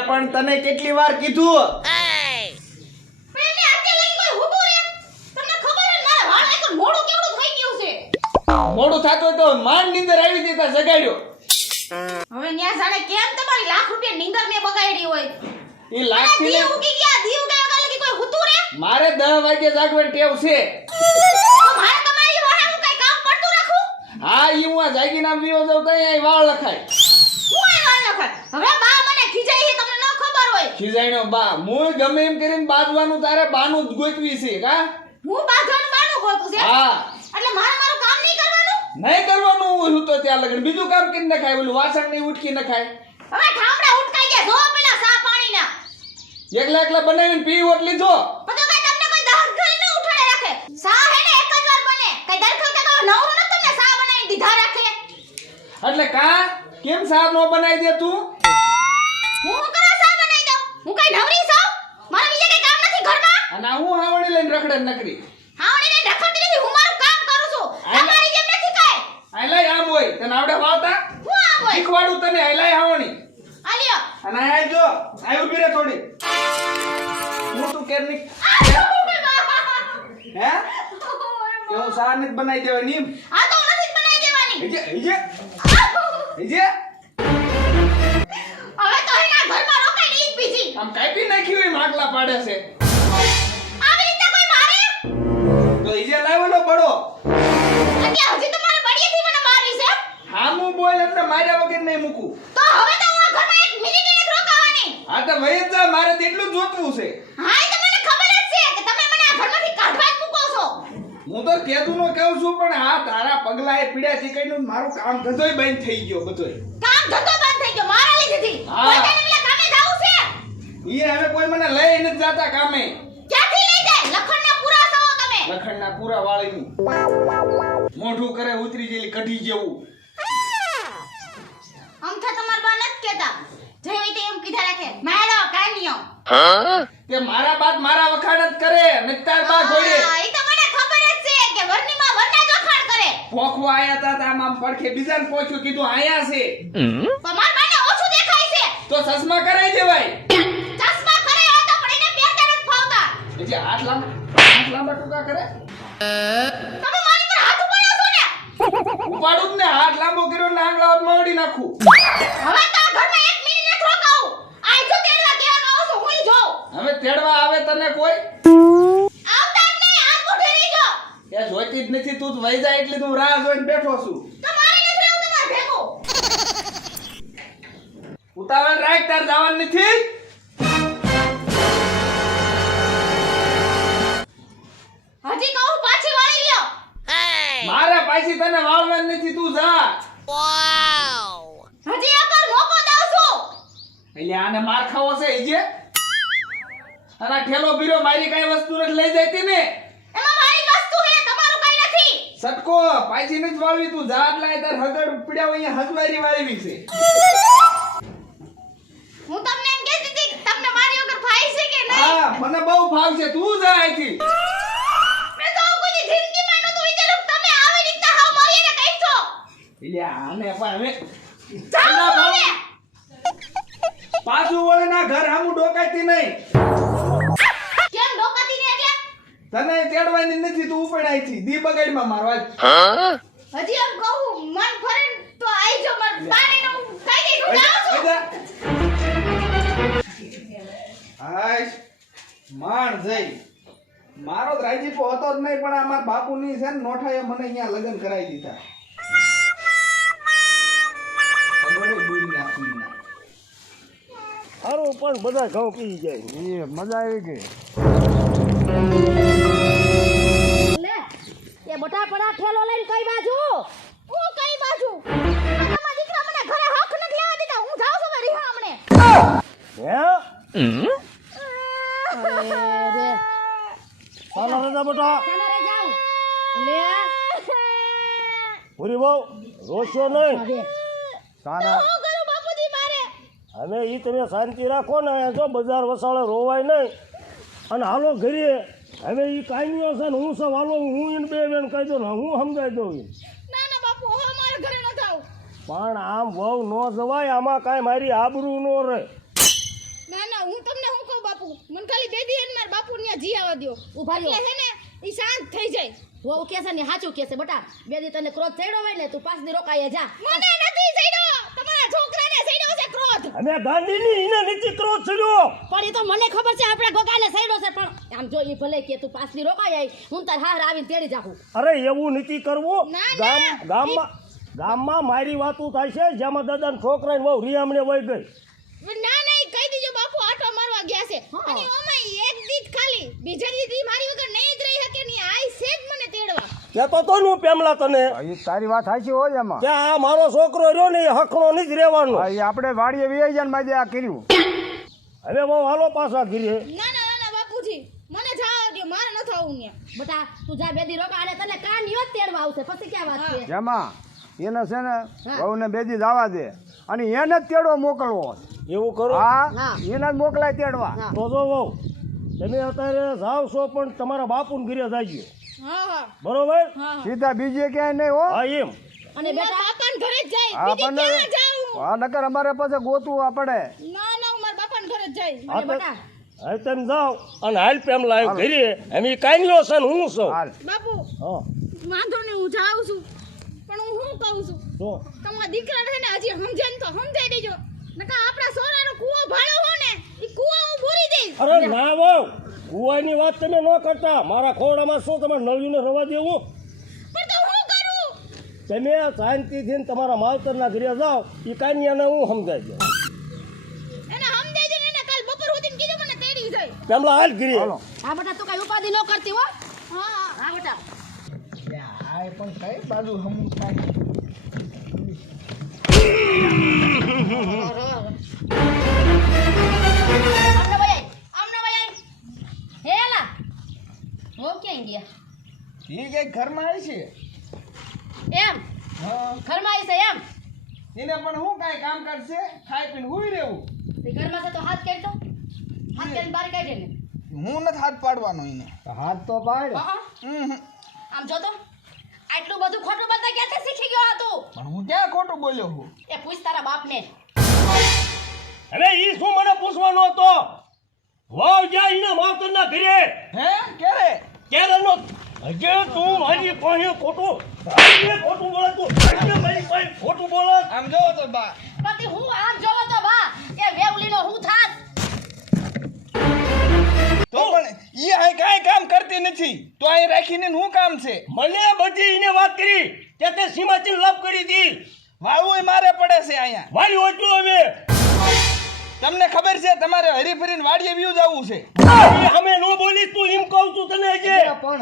અલ્યા પણ તને કેટલી વાર કીધું મોડું થાતું તો માંડ નીંદર આવી જતા જગાડ્યો હવે ન્યા જાણે કેમ તમારી લાખ રૂપિયા નીંદર મે બગાડી હોય ઈ લાખ થી દીવ ઉગી ગયા દીવ ગયા લગી કોઈ હુતું રે મારે 10 વાગે જાગવાની ટેવ છે તો મારે તમારી વાહે હું કઈ કામ પડતું રાખું હા ઈ હું આ જાગી નામ વિયો જાવ તો અહીં વાળ લખાય હું એ વાળ લખાય હવે બા મને ખીજાઈ છે તમને ન ખબર હોય ખીજાઈનો બા હું ગમે એમ કરીને બાજવાનું તારે બાનું જ ગોતવી છે કા હું બાજવાનું બાનું ગોતું છે હા એટલે મારું કામ નહીં કરવાનું નહીં કરવાનું હું તો ત્યાં લગન બીજું કામ કરીને નખાય ઓલું વાસણ નહીં ઉટકી નખાય હવે ઠામડા ઉટકાઈ ગયા જો પેલા સા પાણીના એકલા એકલા બનાવીને પી ઓટ લીધો બધો કઈ તમને કોઈ દહક ઘરી ન ઉઠાડે રાખે સા હે ને એક જ વાર બને કઈ દરખલ તો નવરું ન તમને સા બનાવી દીધા રાખે એટલે કા કેમ સા નો બનાવી દે તું હું કરા સા બનાવી દઉં હું કઈ નવરી છું મારા બીજે કઈ કામ નથી ઘરમાં અને હું હાવણી લઈને રખડે નકરી હાવણી ને રખડતી નથી હું મારું કામ કરું છું તમારી જેમ નથી કાઈ આયલાય આમ હોય તને આવડે વાવતા હું આમ હોય શીખવાડું તને આયલાય હાવણી આલ્યો અને આય જો આય ઉભી રે થોડી હું તું કેરની હે કે હું સા નથી બનાવી દેવાની એમ આ તો નથી બનાવી દેવાની હિજે હિજે હવે તો એના ઘરમાં રોકાઈ ની જ બીજી આમ કાપી નાખ્યું એ માટલા પાડે છે આવી રીતે કોઈ મારે તો હિજે લાવેલો બડો અત્યારે હજી તમારે બળિયેથી મને મારવી છે હા હું બોલ એમને માર્યા વગર નહીં મૂકું તો હવે તો હું આ ઘરમાં એક મિનિટ એક રોકાવાની હા તો વહી જા મારે તેટલું જ જોતવું છે હા એ તો મને ખબર જ છે કે તમે મને આ ઘરમાંથી કાઢવા જ મૂકો છો હું તો કેતું નો કહું છું પણ હા તારા પગલા એ પીડ્યા ચીકઈનું મારું કામ ધંધોય બંધ થઈ ગયો બધોય કામ ધંધો બંધ થઈ ગયો મારા લીધેથી હા. કોઈ તને પેલા કામે જાવું છે ઈ હવે કોઈ મને લઈ નથી જાતા કામે ક્યાંથી લઈ જાય લખણના પૂરા છો તમે લખણના પૂરા વાળીનું મોઢું કરે ઉતરી જેલી કઢી જેવું આમ તો તમાર બા નથી કહેતા જે હોય તે એમ કીધા રાખે મારો કાનિયો તે મારા બાદ મારા વખાણ જ કરે મિત્તાર બા ઘોડે હા, ઈ તો મને ખબર જ છે કે વરનીમાં વરના જ વખાણ કરે પોખવો આયા તા આમ આમ પડખે બીજાને પોખ્યું કીધું આયા છે પણ માર બાને ઓછું દેખાય છે તો ચશ્મા કરાઈ દેવાય ચશ્મા કરે તો પણ એને પહેરતા નથી ફાવતા એટલે હાથ લાંબા ટૂંકા કરે તમે મારી પર હાથ ઉપાડ્યો છો ને ઉપાડું જ ને હાથ લાંબો કર્યો એટલે આંગળા હાથમાં વળી નાખું હવે તો આ ઘરમાં એક મિનિટ નથી રોકાવું આઈ જો તેડવા કેવા કહો છો હું જોઉં હવે તેડવા આવે તને કોઈ આવતા જ નહીં આ કોઠે રહી જો એ જોઈતી જ નથી તું જ વઈ જાય એટલે તું રાહ જોઈને બેઠો છું તમારે નથી રહેવું તમારે ભેગું ઉતાવળ રાખ તાર જવાનું નથી હજી કહું પાછી વાળી લ્યો મારા પાછી તને વાળવાનું નથી તું જા હજી એકવાર મોકો દઉં છું એટલે આને માર ખાવો છે ઈજે અને આ ઠેલો બીરો મારી કઈ વસ્તુ નથી લઈ જતી ને એમાં મારી વસ્તુ હે તમારું કઈ નથી સટકો પાછી નથી વાળવી તું જા એટલે તાર હગડ પડ્યા અહીંયા હજવારી વાળવી છે હું તમને એમ કહેતી હતી કે તમને મારી વગર ફાઈ છે કે નહીં હા મને બહુ ફાવશે તું જા અહીંથી મેં તો કોઈ જિંદગીમાં નહોતું વિચાર્યું કે તમે આવી રીતે હાવ મારીને કહીશો એટલે આને પણ હવે જાઓ તમે પાછું વળે ના ઘર હામું ડોકાતી નહીં કેમ ડોકાતી ને એટલે તને તેડવાની નથી તું ઉપડાઈ છી દી બગાડમાં મારવા હજી એમ કહું મન ફરે ને તો આઈ જો મન તારે નો કઈ દે હું જાઉં છું હાશ માણ જઈ મારો જ રાજીપો હતો જ નહીં પણ આ મારા બાપુની છે ને નોઠાએ મને અહીંયા લગ્ન કરાવી દીધા અગોડે દૂરી નાખી ના સારું પણ બધા ઘઉં પી જાય એ મજા આવી ગઈ લે એ મોટા પડા ઠેલો લઈને કઈ બાજુ હું કઈ બાજુ તમારા દીકરા મને ઘરે હક નથી લેવા દીધા હું જાઉં છું રીહા હમણે હે રે ચાલો રજા બેટા ચાલો રે જાઉં લે પૂરી બહુ રોશો નહીં હવે સાના હું કરું બાપુજી મારે અમે ઈ તમે શાંતિ રાખો ને જો બજાર વસાળે રોવાય નહીં અને હાલો ઘરે હવે ઈ કાંઈ હશે ને હું સબ હાલો હું એને બે બેન કહી દઉં ને હું સમજાઈ દઉં ના ના બાપુ હવે મારે ઘરે ન જાવ પણ આમ વહુ ન જવાય આમાં કાંઈ મારી આબરૂ ન રહે ના ના હું તમને શું કહું બાપુ મને ખાલી બે દી મારા બાપુ ને જી આવવા દ્યો ઉભા રહ્યો એટલે હે ને ઈ શાંત થઈ જાય વહુ કે છે ને સાચું કે છે બટા બે દી તને ક્રોધ ચડ્યો હોય ને તું 5 દી રોકાય જા મને નથી ચડ્યો તમારા છોકરાને ચડ્યો છે ક્રોધ અમે ગાંધીની એને નીચે ક્રોધ ચડ્યો પણ એ તો મને ખબર છે આપણા ગોગાને સડ્યો છે પણ આમ જો ઈ ભલે કે તું 5 દી રોકાય આવી હું તાર હાર આવીને તેડી જાઉં અરે એવું નથી કરવું ના, ના. ગામમાં મારી વાતું થાય છે જેમાં દાદા છોકરાને બહુ રીયામણે વહી ગઈ ના ના ઈ કહી દીજો બાપુ આટો મારવા ગયા છે અને ઓમાં એક દીત ખાલી બીજા દી મારી વગર નહીં જ રહી શકે ની આઈ છે જ મને તેડવા કહેતો તો હું પેમલા તને એ તારી વાત સાચી હોય એમાં કે આ મારો છોકરો રહ્યો ને એ હકનો નહીં જ રહેવાનો હા, એ આપણે વાડીએ વિયાજન માં આ કર્યું હવે બહુ હાલો પાછા ઘીરે ના ના ના બાપુજી મને જવા દ્યો મારે ન થવું ને બટા તું જા બે દી રોકા અને તને કાનિયો જ તેડવા આવશે પછી ક્યાં વાત છે જેમાં એને છે ને વહુને બે દી જવા દે અને એને જ તેડવા મોકલવો એવું કરો હા હા. એને જ મોકલાય તેડવા હા. તો જો વહુ તમે અત્યારે જાવ છો પણ તમારા બાપુને ઘીરે જાજો હા હા બરોબર હા સીધા બીજે ક્યાંય નહીં હો હા એમ અને મારા બેટા બાપાને ઘરે જ જાય આપણને બીજે ક્યાં જાઉં હા નકર અમારે પાસે ગોતવું આપણે ના ના હું મારા બાપાને ઘરે જ જાય હા તો બટા હવે તમે જાઓ અને હાલ પેમલા આવ્યો ઘીરે એમ ઈ કાંઈલો છે ને હું છું હાલ બાપુ હા વાંધો નહીં હું જાઉં છું પણ હું શું કહું છું તો તમારા દીકરા રહે ને હજી સમજે ને તો સમજાઈ દેજો નકા આપણા સોનાનો કૂવો ભાડો હો ને ઈ કૂવો હું ભરી દઈશ અરે ના વહુ કુવાની વાત તમે ન કરતા મારા ખોડામાં શું તમારે નળીને રવા દેવું પણ તો હું કરું તમે શાંતિથી ને તમારા માવતરના ઘરે જાઓ એ કાનિયાને હું સમજાય છે એને સમજાઈ દેજો ને એને કાલ બપોર સુધીને કીધું મને તેડી જાય પેમલા હાલ ઘીરે હાલો હા બટા તું કઈ ઉપાધિ ન કરતી હો હા હા હા બટા આ પણ કઈ બાજુ હમું થાય આમને ભાઈ હેલા હો ક્યાં ગયા એ કઈ ઘરમાં આવી છે એમ હા ઘરમાં આવી છે એમ એને પણ હું કાંઈ કામ કરશે ખાઈ પીને હુઈ રહેવું તે ઘરમાં છે તો હાથ કાઢ દો હાથ કાઢીને બહાર કાઢે ને હું નથી હાથ પાડવાનો એને હાથ તો પાડ હા હમ. આમ જો તો આટલું બધું ખોટું બોલતા ક્યાંથી શીખી ગયો હતો પણ હું ક્યાં ખોટું બોલ્યો હું એ પૂછ તારા બાપને હવે ઈ શું મને પૂછવાનો હતો વાવ જા એના માવતરના ઘરે હે ક્યારે ક્યારે નો હજે તું મારી પાસે ખોટું બોલે તું હજે મારી પાસે ખોટું બોલે આમ જોવો તો બા પતિ હું આમ જોવો તો બા એ વેવલીનો હું થાત તો પણ ઈ આ કાંઈ કામ કરતી નથી તો અહીં રાખીને શું કામ છે મને બધી એને વાત કરી કે તે સીમાચી લપ કરી હતી વાવું મારે પડે છે અહીંયા વાલી ઓટલું હવે તમને ખબર છે તમારે હરીફરીને વાડીએ વ્યૂ જવું છે અમે નો બોલી તું એમ કહું છું તને હજે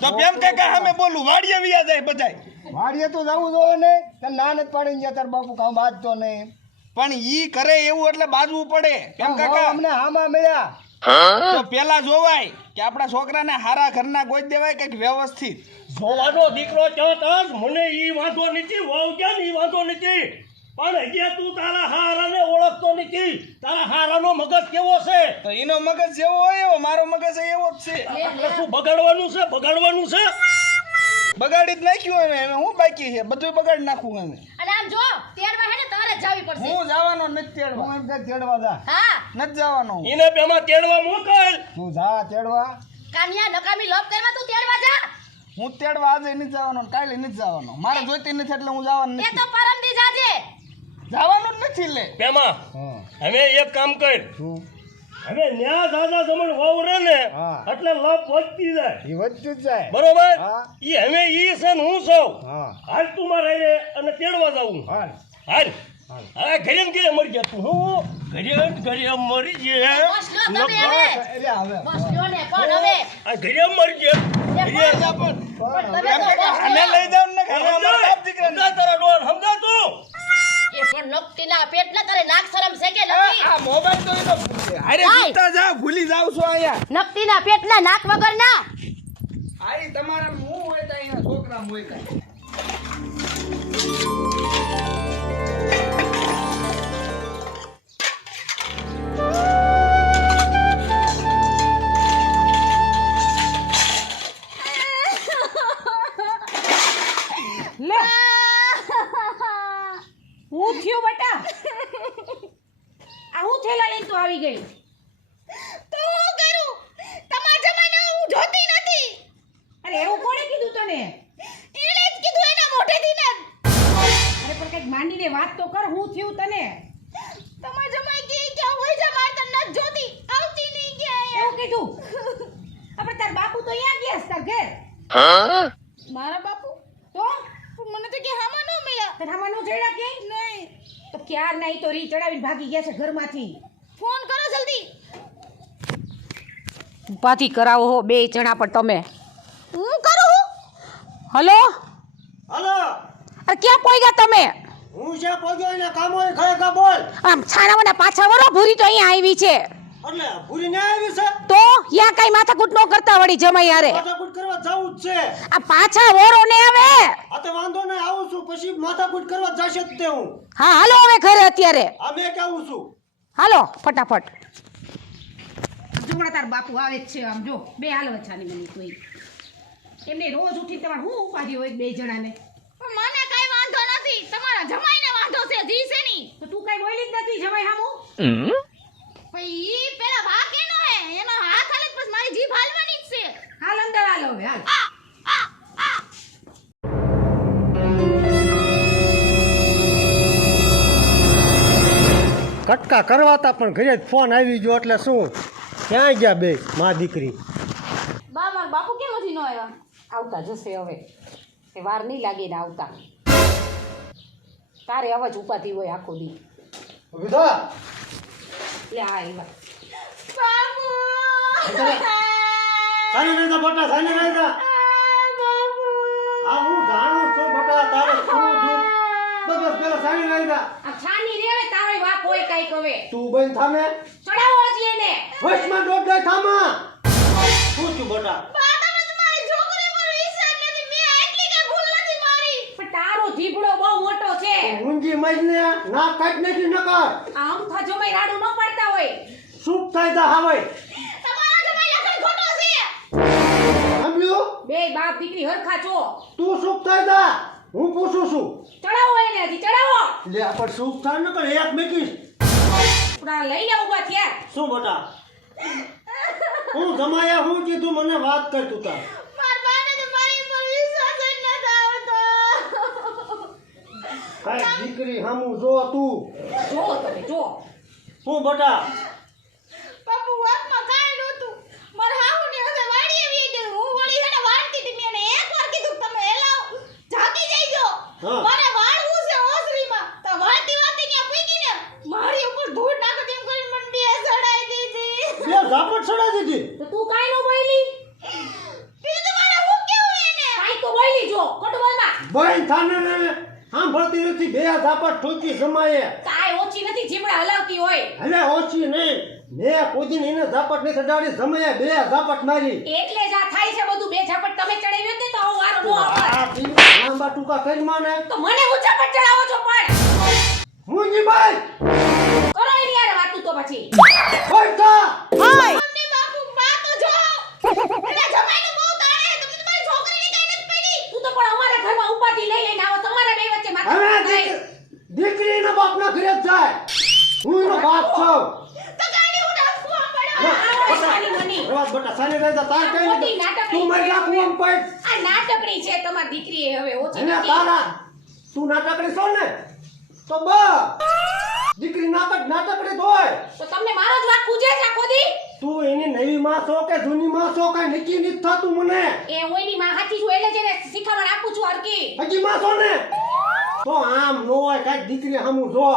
તો કેમ કે કાંઈ અમે બોલું વાડીએ વ્યા જાય બધાય વાડીએ તો જવું જો ને તને ના નથી પાડી ગયા તાર બાપુ કામ બાજતો નહીં પણ ઈ કરે એવું એટલે બાજવું પડે કેમ વહુ કાકા અમને હામાં મળ્યા તો પેલા જોવાય કે આપણા છોકરાને હારા ઘરના ગોઈ દેવાય કંઈક વ્યવસ્થિત જોવાનો દીકરો ચાહતાસ મને ઈ વાંધો નથી વહુ ક્યાં ઈ વાંધો નથી પણ હજે તું તારા હારાને ઓળખતો નથી તારા હારાનો મગજ કેવો છે તો એનો મગજ જેવો હોય એવો મારો મગજ એવો જ છે એટલે શું બગાડવાનું છે બગાડી જ નાખ્યું અમે હું બાકી છે બધું બગાડી નાખું અમે અને આમ જો તેડવા હે ને તારે જ જાવી પડશે હું જવાનો નથી તેડવા તું એમ કે તેડવા જા હા નથી જવાનો હું. એને પેમાં તેડવા મોકલ તું જા તેડવા કાનિયા નકામી લોપ કરવા તું તેડવા જા હું તેડવા આજે નથી જવાનો ને કાલે નથી જવાનો મારે જોઈતી નથી એટલે હું જવાનો એ નથી તો પરમ દી જાજે જવાનું જ નથી લે પેમાં હા હવે એક કામ કર તું હવે ન્યા દાદા જમણ વહુ રે ને હા. એટલે લપ વધતી જાય એ વધતું જ જાય બરોબર હા. ઈ હવે ઈ છે ને હું છું હા હાલ તું મારે રે અને તેડવા જાઉં હાલ હાલ હાલ. હા ઘરે ને ઘરે મરી ગયા તું હું ઘરે ને ઘરે મરી ગયા બસ લો તમે હવે એટલે હવે બસ લ્યો ને પણ હવે આ ઘરે મરી ગયા એ ઘરે પણ- જા પણ. પણ તમે કેમ તો કે બસ આને લ્યો. લઈ જાવ ને ઘરે અમારા બાપ દીકરાને. સમજા તારા ડોર સમજા તું એ પણ નકટીના પેટ ના તારે નાક શરમ છે કે આ નથી આ મોબાઈલ તો એનો ભૂલ છે. અરે ભાઈ. જૂતા જાવ ભૂલી જાવ છો અહીંયા નકટીના પેટ ના નાક વગર ના આઈ તમારા હું હોય તો અહીંયા છોકરા હોય કાંઈ લે હું થયું બેટા આ હું થેલા લઈને તું આવી ગઈ જોતી નથી. અરે એવું કોણે કીધું તને? એણે જ કીધું એના મોઢેથી ને. અરે પણ કઈક માંડીને વાત તો કર, હું થયું તને? તમાર જમાઈ કે હોય જા માર તને નથી જોતી. આવતી નહીં કે એવું કીધું? આપણે તાર બાપુ તો અહીંયા ગયા છે તાર ઘેર. મારા બાપુ તો મને તો કે હામાં ન મળ્યા. તાર હામાં નો જડ્યા કે નહીં. તો ક્યાર નહીં તો રી ચડાવીને ભાગી ગયા છે ઘરમાંથી. ફોન કરો જલ્દી. ઉપાથી કરાવો હો બે જણા પણ તમે. હું કરું. હલો, હાલો અરે ક્યાં પોઈ તમે? હું છે પહોંચ્યો એને કામ હોય ખરેખર બોલ. આમ છાનાવાના પાછા વળો, ભૂરી તો અહીંયા આવી છે. એટલે પૂરી ના આવી છે તો યા કઈ માથાકૂટ નો કરતા વળી જમાઈ યારે. માથાકૂટ કરવા જવું જ છે. આ પાછા વોરો ને આવે. આ તો વાંધો નહીં, આવું છું પછી માથાકૂટ કરવા જશે જ તે હું. હા હાલો હવે ઘરે અત્યારે. આ મેં કેવું છું. હાલો ફટાફટ. જમણા તાર બાપુ આવે જ છે. આમ જો બે હાલો છાની મની કોઈ એમને રોજ ઉઠી તમારે હું ઉપાધી હોય બે જણાને. પણ મને કઈ વાંધો નથી. તમારા જમાઈને વાંધો છે જી છે ની. તો તું કઈ બોલી જ નથી જમાઈ હામુ. ભાઈ ઈ પેલા વાકે નો હે એનો હાથ હાલે પછી મારી જીભ હાલવાની જ છે. હાલ અંદર હાલો હવે હાલ. કટકા કરવાતા પણ ઘરે જ ફોન આવી ગયો એટલે શું ક્યાં ગયા બે માં દીકરી. બા માર બાપુ કેમ હજી ન આવ્યા? આવતા જશે હવે, એ વાર નહીં લાગે ને આવતા. તારે અવાજ ઉપાધી હોય આખો દી. વિધા લે આ એવા બાપુ સાને નહીં બટા સાને નહીં આ હું જાણું છું બટા તારે શું દુઃખ. બસ પેલા સાને નહીં આ છાની રેવે તારો વાપ હોય કઈ કવે. તું બંધ થામે ચડાવો જ એને. વચમાં દોડ દે થામા. શું છું બટા? બા તમે તો મારી છોકરી પર વિશ્વાસ નથી. મેં આટલી કે ભૂલ નથી મારી. પણ તારો જીભડો બહુ મોટો છે. ઊંઘી મજને ના કાટ નથી નકર આમ થા જમાઈ રાડું ન પડતા હોય. સુખ થાય તા હાવે તમારા જમાઈ લખન ખોટો છે. સાંભળ્યું? બે બાપ દીકરી હરખા છો. તું સુખ થાય તા હું પૂછું છું. ચડાવો એને હજી ચડાવો. લે આપણ સુખ થાય નકર એક મેકીશ. પૂરા લઈને ઊભા થયા. શું બટા? હું જમાયા હું કીધું મને વાત કર તું તાર. માર બાને તો મારી પર વિશ્વાસ જ નથી આવતો. કાઈ દીકરી હામું જો તું. જો તમે જો. શું બટા? બાપુ વાતમાં કાંઈ નહોતું. મારા હાહુને હશે વાડીએ વી ગયું. હું વળી હેને વાળતી હતી. મેં એને એકવાર કીધું કે તમે હેલાવ જાગી જઈજો. હા. મારે વાળવું છે ઓસરીમાં. તો વાળતી વાળતી ત્યાં પૂગી ને મારી ઉપર ધૂળ નાખો તેમ કરીને મને બે સડાઈ દીધી. બે ઝાપટ ચડા દીધી. તો તું કાઈ નો બોલી. બીજું તો મારે હું કેવું એને? કાઈ તો બોલી જો. ખોટું બોલમાં. બંધ થાને ને સાંભળતી નથી. બે ઝાપટ ઠોકી જમાયે. કાઈ ઓછી નથી જીમડા હલાવતી હોય. એટલે ઓછી નહીં. મેં કોદીને એને ઝાપટ નહીં ચડાડી જમાયે બે ઝાપટ મારી. એટલે જ આ થાય છે બધું. બે ઝાપટ તમે ચડાવ્યો ને તો આવો વારો નો આવે. આ તી લાંબા ટૂંકા કરી માને તો મને હું ઝાપટ ચડાવો છો પણ. હું જી ભાઈ કરો એની યાર વાતું તો પછી. કોઈ તા અમને બાપુ બા તો જો. એના જમાઈને બહુ તાણે. તમે તો મારી છોકરીની કઈ નથી પડી. તું તો પણ અમારા ઘરમાં ઉપાધિ લઈ લઈને આવો. તમારા બે વચ્ચે હવે માથા દીકરીના બાપના ઘરે જ જાય. હું એનો બાપ છું. તો ગાડી ઉડાવશું આમ પડ્યો. આવો સાની મની. રવાજ બટા સાને રહેતા તાર આ કઈ મોટી નાટકડી તું મારી છે. રાખું આમ પડ. આ નાટકડી છે તમારી દીકરી હવે ઓછી અને નથી. તારા તું નાટકડી છો ને તો બ દીકરી નાટકડી તો હોય. તો તમને મારો જ વાક પૂજે છે આખો દી. તું એની નવી માં છો કે જૂની માં છો કઈ નક્કી નથી થતું મને. એ હોયની માં હાથી છું એટલે જેને શીખામણ આપું છું હરકી. હજી માં છો ને તો આમ નો હોય કઈ દીકરી સામું જો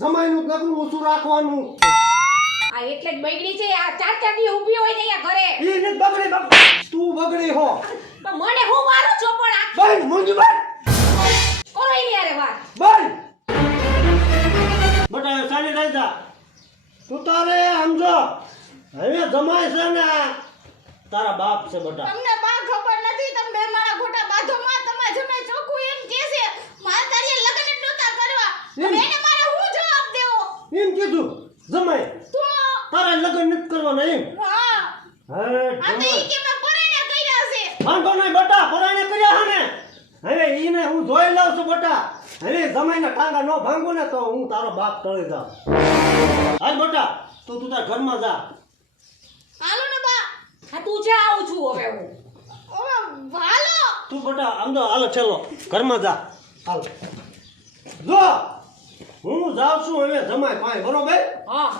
જમાઈનું લગ્ન ઓછું રાખવાનું. આ એટલે જ બગડી છે. આ ચાર ચાર દી ઊભી હોય ને અહીંયા ઘરે. ઈ ને બગડી તું બગડી હો. તો મને હું મારો છો પણ આ બંધ મુંજી બંધ કરો એની યારે વાત. બંધ બટા સાની રાજા તું તારે સમજો હવે જમાય છે ને તારા બાપ છે બટા. તમને બા ખબર નથી. તમે બે મારા ખોટા બાધો માં તમારા જમાઈ ચોખ્ખું એમ કહે છે મારા તારી લગ્ન જ નહોતા કરવા. હવે એને મારે હું જવાબ દેવો? એમ કીધું જમાય તો તારે લગ્ન નથી કરવાના એમ. હા હે આ તો ઈ કે મેં પરણે કર્યા છે. વાંધો નહીં બટા પરાણે કર્યા હા ને હવે ઈને હું જોઈ લઉં છું બટા. હવે જમાઈને ટાંગા ન ભાંગું ને તો હું તારો બાપ તળી જાઉં. હાલ બટા તું તારા ઘરમાં જા. હાલો ને બા. હા તું જા આવું છું હવે હું હાલો તું બેટા આમ તો હાલો છેલ્લો ઘરમાં જા હાલ જો હું જાઉં છું હવે જમાય પાય બરોબર હા